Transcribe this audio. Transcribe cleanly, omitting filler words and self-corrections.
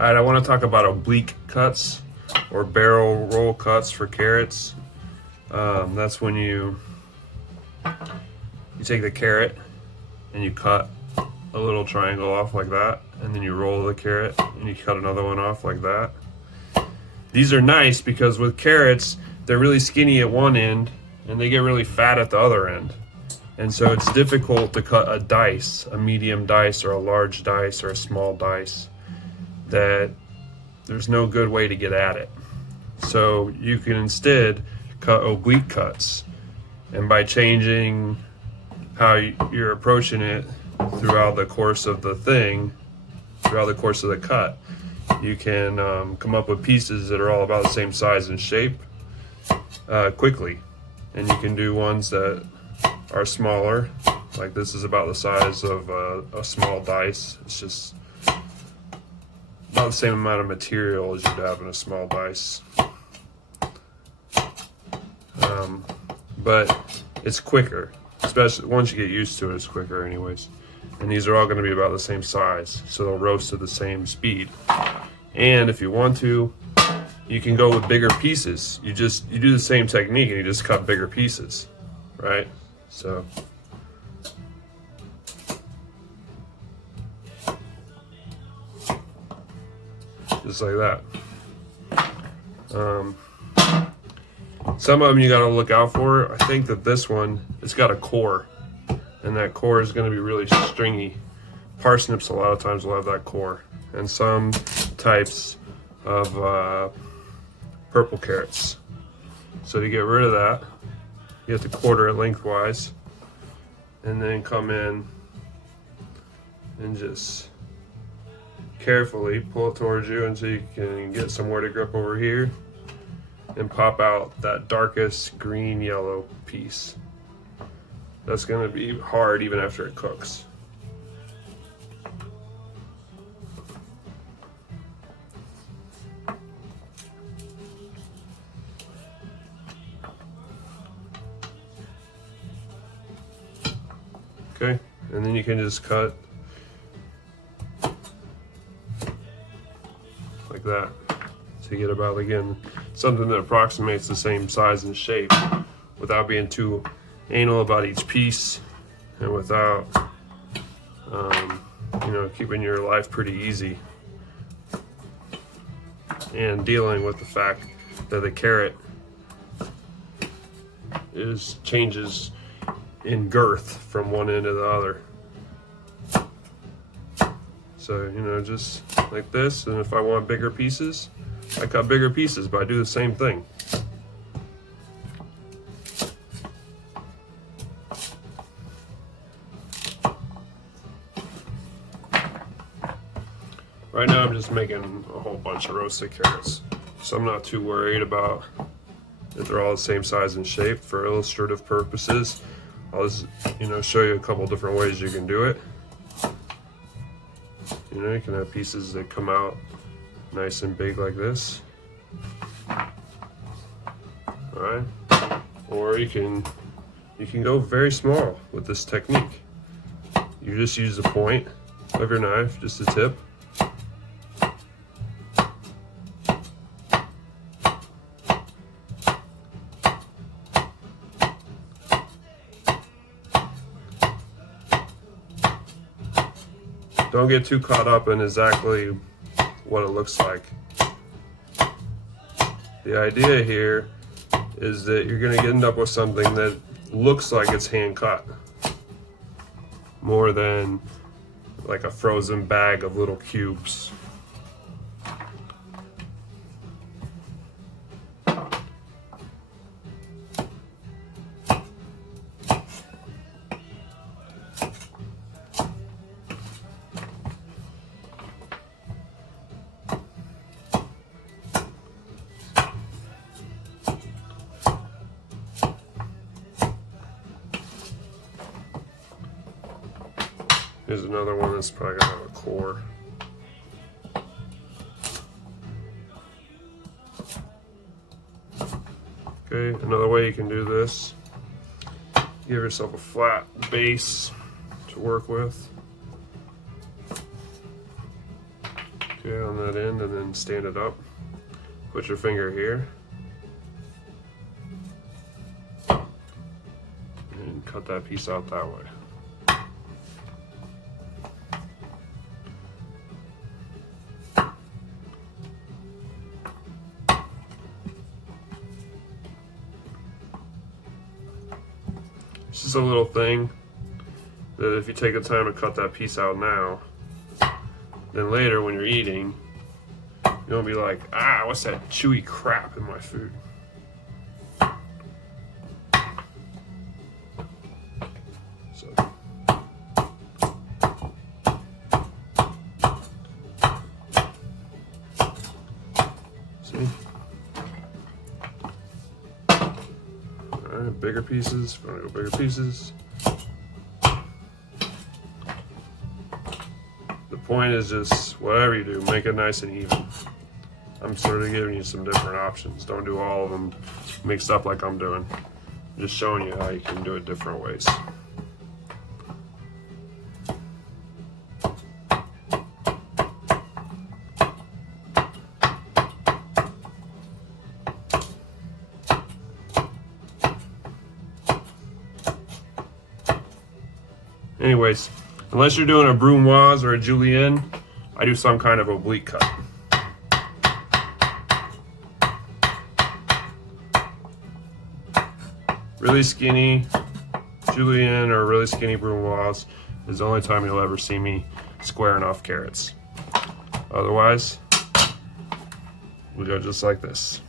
All right, I want to talk about oblique cuts or barrel roll cuts for carrots. That's when you take the carrot and you cut a little triangle off like that, and then you roll the carrot and you cut another one off like that. These are nice because with carrots, they're really skinny at one end and they get really fat at the other end. And so it's difficult to cut a dice, a medium dice or a large dice or a small dice, that there's no good way to get at it. So you can instead cut oblique cuts. And by changing how you're approaching it throughout the course of the thing, throughout the course of the cut, you can come up with pieces that are all about the same size and shape quickly. And you can do ones that are smaller, like this is about the size of a small dice. It's just about the same amount of material as you'd have in a small dice. But it's quicker, especially once you get used to it, it's quicker anyways. And these are all going to be about the same size, so they'll roast at the same speed. And if you want to, you can go with bigger pieces. You do the same technique and you just cut bigger pieces, right? So just like that. Some of them you got to look out for. I think that this one, it's got a core, and that core is going to be really stringy. Parsnips a lot of times will have that core, and some types of purple carrots. So to get rid of that, you have to quarter it lengthwise, and then come in and just carefully pull it towards you until you can get somewhere to grip over here and pop out that darkest green yellow piece. That's going to be hard even after it cooks. Okay, and then you can just cut like that to get about, again, something that approximates the same size and shape without being too anal about each piece, and without keeping your life pretty easy and dealing with the fact that the carrot changes in girth from one end to the other. So just like this, and if I want bigger pieces, I cut bigger pieces, but I do the same thing. Right now I'm just making a whole bunch of roasted carrots, so I'm not too worried about if they're all the same size and shape. For illustrative purposes, I'll just show you a couple different ways you can do it. You can have pieces that come out nice and big like this. Alright. Or you can go very small with this technique. You just use the point of your knife, just the tip. Don't get too caught up in exactly what it looks like. The idea here is that you're going to end up with something that looks like it's hand cut, more than like a frozen bag of little cubes. Here's another one that's probably gonna have a core. Okay, another way you can do this, give yourself a flat base to work with. Okay, on that end, and then stand it up. Put your finger here. And cut that piece out that way. It's just a little thing that if you take the time to cut that piece out now, then later when you're eating, you won't be like, ah, what's that chewy crap in my food? So. See? Alright, bigger pieces. If you want to go bigger pieces. The point is just whatever you do, make it nice and even. I'm sort of giving you some different options. Don't do all of them mixed up like I'm doing. I'm just showing you how you can do it different ways. Anyways, unless you're doing a brunoise or a julienne, I do some kind of oblique cut. Really skinny julienne or really skinny brunoise is the only time you'll ever see me squaring off carrots. Otherwise, we go just like this.